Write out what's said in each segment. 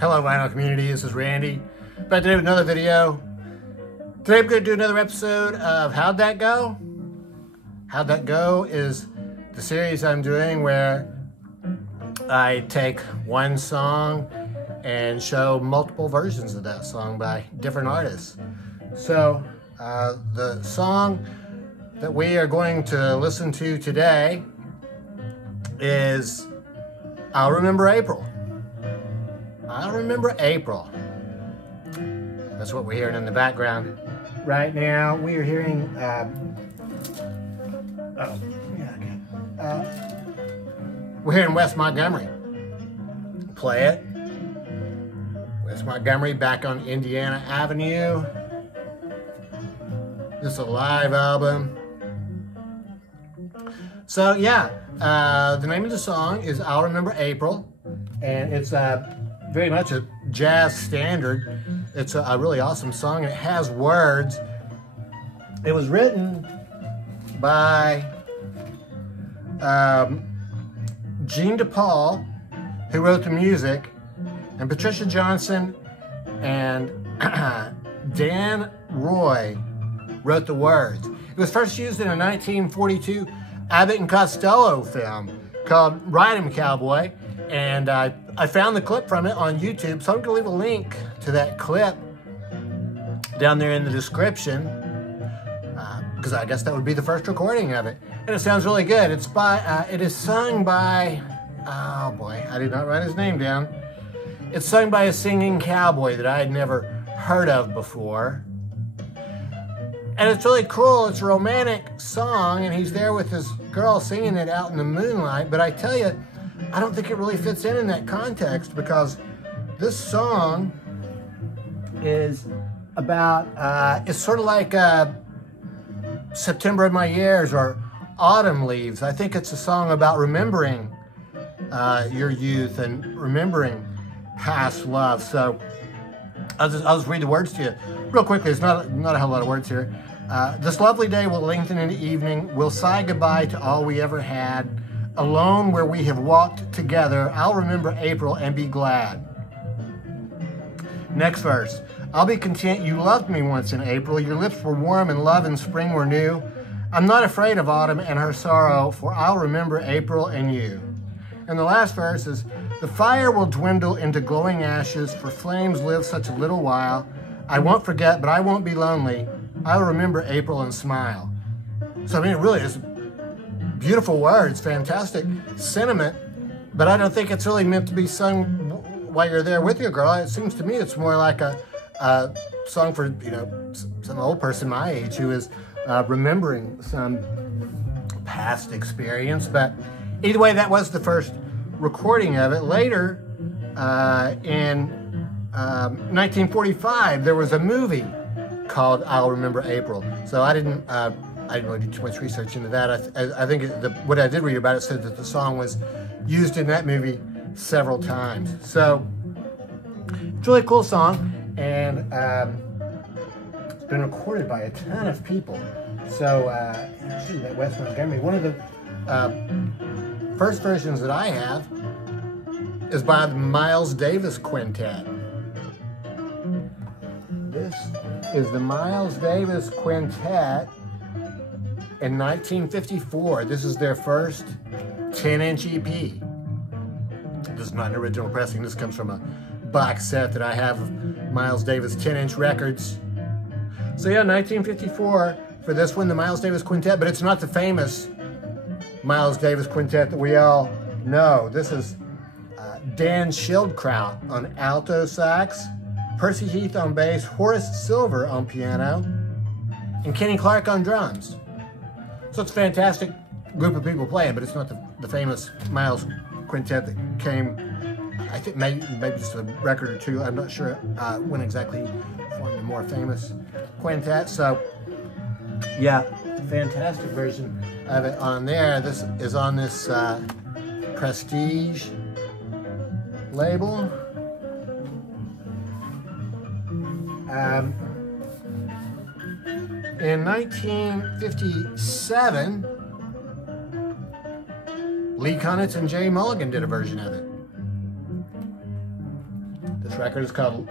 Hello vinyl community, this is Randy. Back today with another video. Today I'm going to do another episode of How'd That Go? How'd That Go is the series I'm doing where I take one song and show multiple versions of that song by different artists. So the song that we are going to listen to today is I'll Remember April. I'll Remember April. That's what we're hearing in the background. Right now, we are hearing, we're hearing Wes Montgomery play it. Wes Montgomery back on Indiana Avenue. This is a live album. So yeah, the name of the song is I'll Remember April, and it's very much a jazz standard. It's a really awesome song, and it has words. It was written by Gene DePaul, who wrote the music, and Patricia Johnston and Dan Raye wrote the words. It was first used in a 1942 Abbott and Costello film called Ride 'Em Cowboy, and I found the clip from it on YouTube, so I'm going to leave a link to that clip down there in the description, because I guess that would be the first recording of it. And it sounds really good. It's by, it is sung by, oh boy, I did not write his name down. It's sung by a singing cowboy that I had never heard of before. And it's really cool. It's a romantic song, and he's there with his girl singing it out in the moonlight. But I tell you, I don't think it really fits in that context, because this song is about, it's sort of like September in My Years or Autumn Leaves. I think it's a song about remembering your youth and remembering past love. So I'll just read the words to you real quickly. It's not a whole lot of words here. This lovely day will lengthen into evening. We'll sigh goodbye to all we ever had. Alone where we have walked together, I'll remember April and be glad. Next verse. I'll be content you loved me once in April. Your lips were warm and love and spring were new. I'm not afraid of autumn and her sorrow, for I'll remember April and you. And the last verse is, the fire will dwindle into glowing ashes, for flames live such a little while. I won't forget, but I won't be lonely. I'll remember April and smile. So I mean, it really is beautiful words, fantastic sentiment, but I don't think it's really meant to be sung while you're there with your girl. It seems to me it's more like a song for, you know, some old person my age who is remembering some past experience. But either way, that was the first recording of it. Later, in 1945, there was a movie called I'll Remember April. So I didn't really do too much research into that. I think what I did read about it said that the song was used in that movie several times. So it's a really cool song, and it's been recorded by a ton of people. So actually, that Wes Montgomery, one of the first versions that I have is by the Miles Davis Quintet. This is the Miles Davis Quintet in 1954. This is their first 10-inch EP. This is not an original pressing. This comes from a box set that I have of Miles Davis 10-inch records. So yeah, 1954 for this one, the Miles Davis Quintet, but it's not the famous Miles Davis Quintet that we all know. This is Dan Schildkraut on alto sax, Percy Heath on bass, Horace Silver on piano, and Kenny Clark on drums. So it's a fantastic group of people playing, but it's not the famous Miles Quintet that came, I think maybe just a record or two. I'm not sure when exactly he formed a more famous quintet. So yeah, fantastic version of it on there. This is on this Prestige label. In 1957, Lee Konitz and Jay Mulligan did a version of it. This record is called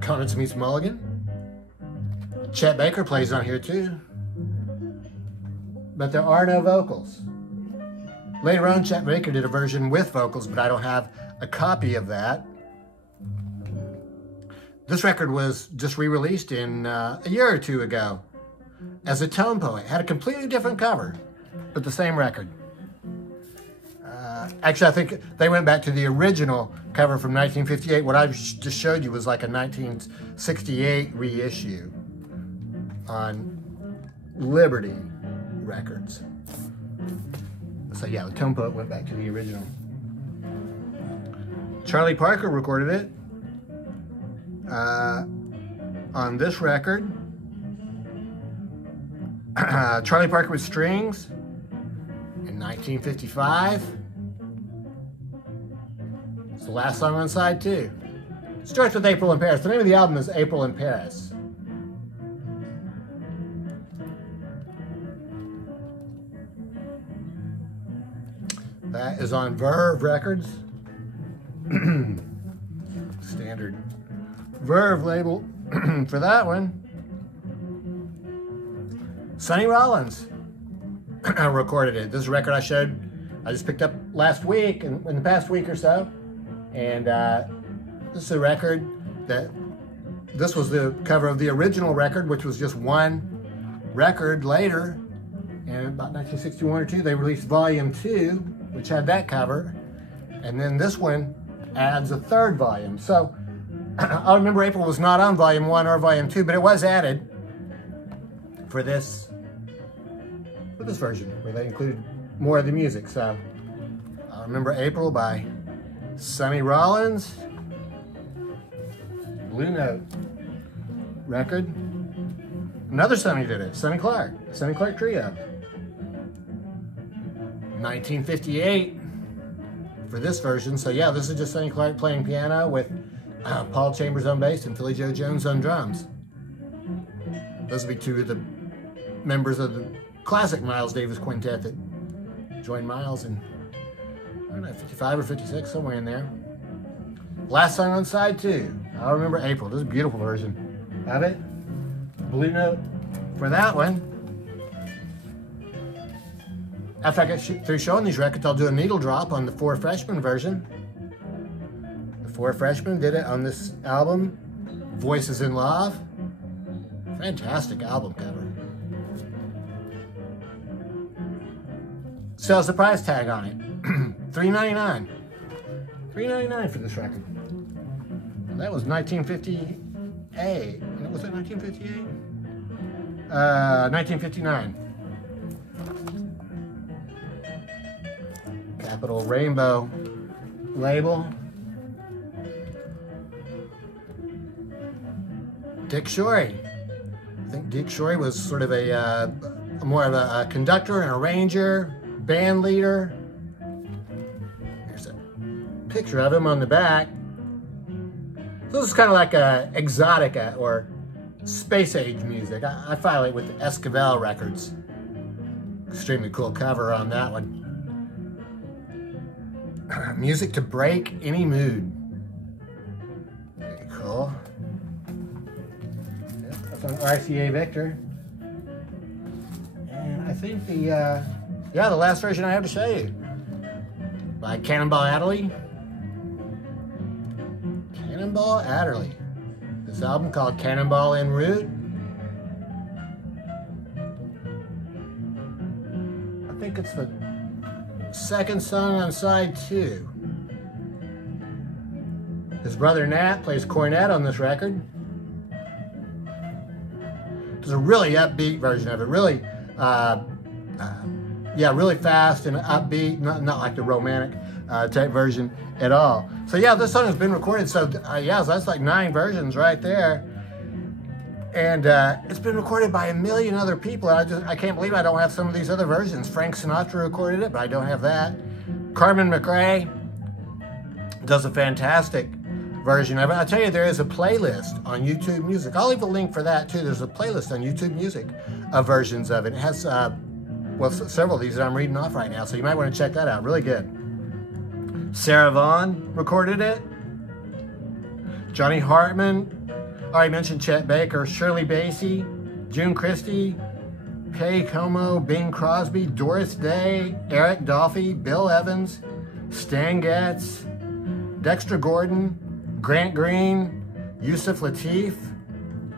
Conrad Meets Mulligan. Chet Baker plays on here too. But there are no vocals. Later on, Chet Baker did a version with vocals, but I don't have a copy of that. This record was just re-released in a year or two ago as a Tone Poet. Had a completely different cover, but the same record. Actually, I think they went back to the original cover from 1958. What I just showed you was like a 1968 reissue on Liberty Records. So yeah, the Tone Poet went back to the original. Charlie Parker recorded it on this record. Charlie Parker with strings in 1955. It's the last song on side 2. Starts with April in Paris. The name of the album is April in Paris. That is on Verve Records. Standard Verve label for that one. Sonny Rollins recorded it. This is a record I just picked up last week, in the past week or so. And this is a record this was the cover of the original record, which was just one record later. And about 1961 or 2, they released Volume 2, which had that cover. And then this one adds a third volume. So I remember April was not on Volume 1 or Volume 2, but it was added for this version, where they included more of the music. So I remember April by Sonny Rollins. Blue Note record. Another Sonny did it, Sonny Clark Trio. 1958 for this version. So yeah, this is just Sonny Clark playing piano with Paul Chambers on bass and Philly Joe Jones on drums. Those would be two of the members of the classic Miles Davis Quintet that joined Miles in, I don't know, 55 or 56, somewhere in there. Last song on side 2. I remember April. This is a beautiful version of it. Blue Note for that one. After I get through showing these records, I'll do a needle drop on the Four Freshmen version. The Four Freshmen did it on this album, Voices in Love. Fantastic album cover. Sells the price tag on it. $3.99. $3.99 for this record. And that was 1958. Was it 1958? 1959. Capital Rainbow label. Dick Shorey. I think Dick Shorey was sort of more of a conductor and arranger, band leader. Here's a picture of him on the back. So this is kind of like a exotica or space age music. I file it with Esquivel Records. Extremely cool cover on that one. Music to break any mood. Very cool. Yep, that's on RCA Victor. And I think the last version I have to show you, by Cannonball Adderley. Cannonball Adderley. This album called Cannonball en Route. I think it's the second song on side 2. His brother Nat plays cornet on this record. There's a really upbeat version of it. Really, really fast and upbeat. Not like the romantic type version at all. So yeah, this song has been recorded. So so that's like 9 versions right there. And it's been recorded by a million other people. I can't believe I don't have some of these other versions. Frank Sinatra recorded it, but I don't have that. Carmen McRae does a fantastic version of it. I'll tell you, there is a playlist on YouTube Music. I'll leave a link for that too. There's a playlist on YouTube Music of versions of it. It has, several of these that I'm reading off right now, so you might want to check that out. Really good. Sarah Vaughan recorded it. Johnny Hartman. I already mentioned Chet Baker, Shirley Bassey, June Christie, Kay Como, Bing Crosby, Doris Day, Eric Dolphy, Bill Evans, Stan Getz, Dexter Gordon, Grant Green, Yusuf Lateef,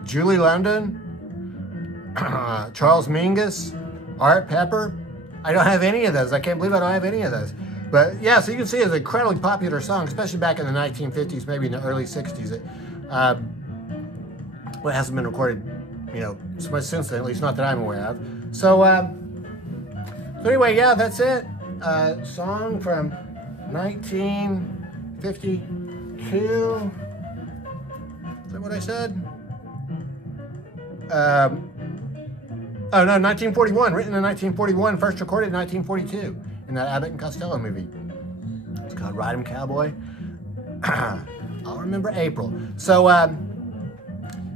Julie London, Charles Mingus, Art Pepper. I don't have any of those. I can't believe I don't have any of those. But yeah, so you can see it's an incredibly popular song, especially back in the 1950s, maybe in the early 60s. Well, it hasn't been recorded, you know, so much since then, at least not that I'm aware of. So, anyway, yeah, that's it. Song from 1952. Is that what I said? Oh no, 1941, written in 1941, first recorded in 1942 in that Abbott and Costello movie. It's called Ride 'em Cowboy. I'll remember April. So,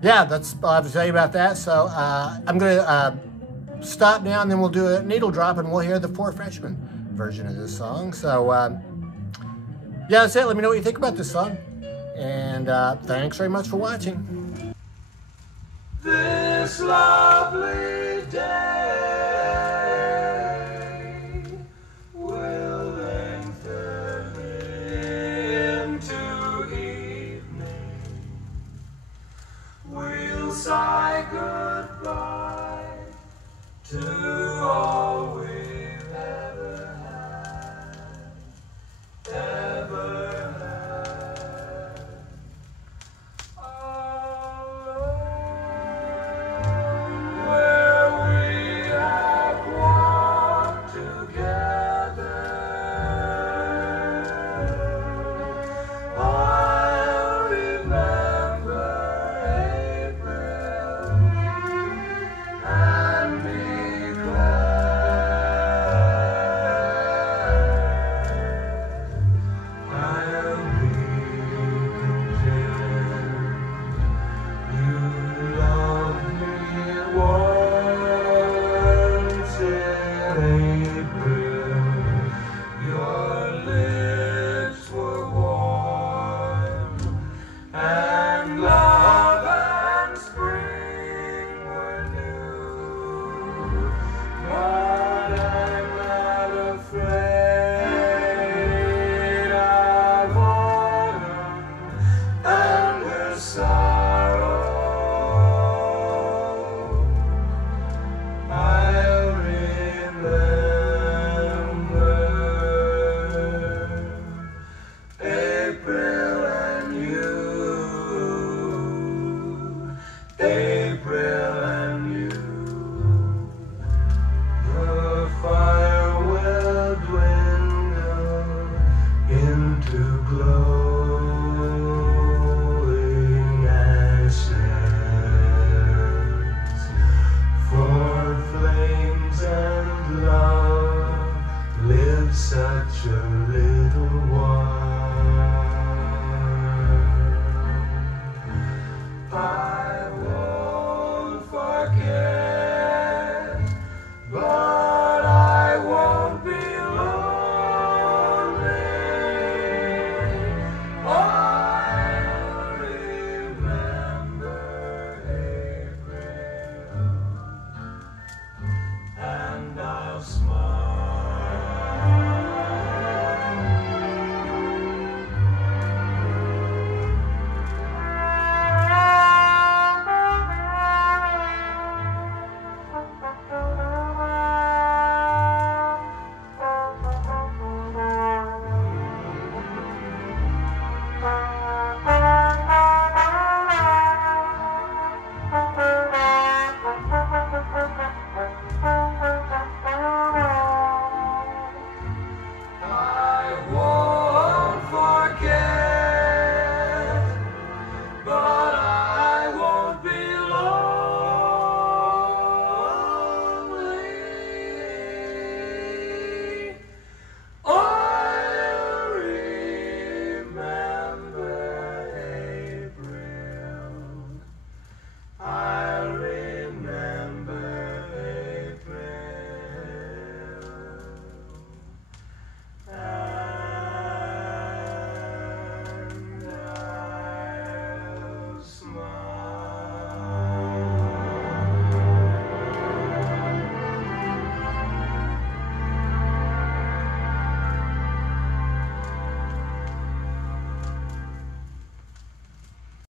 yeah, that's all I have to tell you about that. So, I'm going to stop now, and then we'll do a needle drop, and we'll hear the Four Freshmen version of this song. So, yeah, that's it. Let me know what you think about this song. And thanks very much for watching. This lovely day.